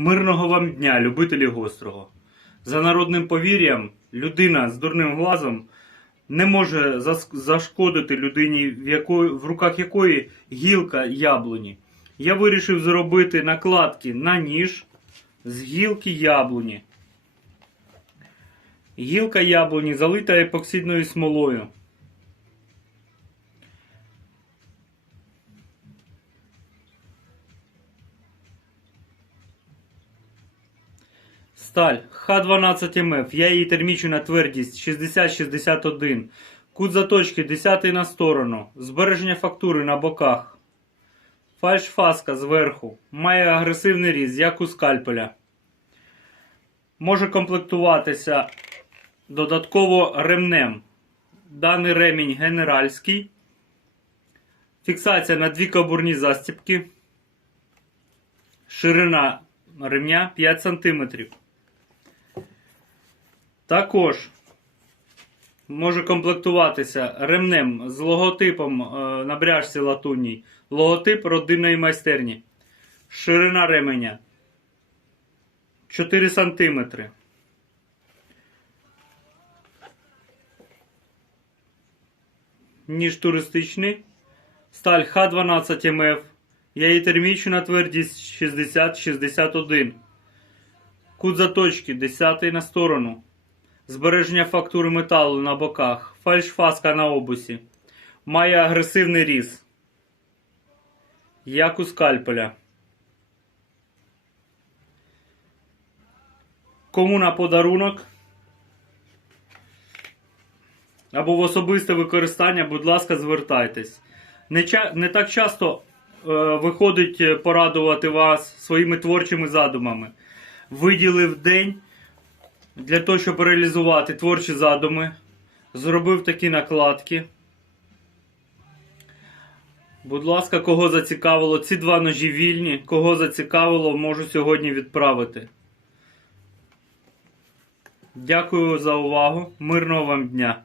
Мирного вам дня, любителі гострого. За народним повір'ям, людина з дурним глазом не може зашкодити людині, в, якої, в руках якої гілка яблуні. Я вирішив зробити накладки на ніж з гілки яблуні. Гілка яблуні залита епоксидною смолою. Сталь Х12МФ. Я її термічу на твердість 60-61. Кут заточки 10 на сторону. Збереження фактури на боках. Фальшфаска зверху. Має агресивний різ, як у скальпеля. Може комплектуватися додатково ремнем. Даний ремінь генеральський. Фіксація на дві кабурні застіпки. Ширина ремня 5 см. Також може комплектуватися ремнем з логотипом е, на бряжці латунній. Логотип родинної майстерні. Ширина ременя 4 см. Ніж туристичний. Сталь Х12МФ. Я її термічу на твердість 60-61. Кут заточки 10 на сторону. Збереження фактури металу на боках. Фальшфаска на обусі. Має агресивний різ. Як у скальпеля. Кому на подарунок або в особисте використання, будь ласка, звертайтесь. Не, ча- не так часто е, виходить порадувати вас своїми творчими задумами. Виділив день для того, щоб реалізувати творчі задуми. Зробив такі накладки. Будь ласка, кого зацікавило, ці два ножі вільні, кого зацікавило, можу сьогодні відправити. Дякую за увагу. Мирного вам дня!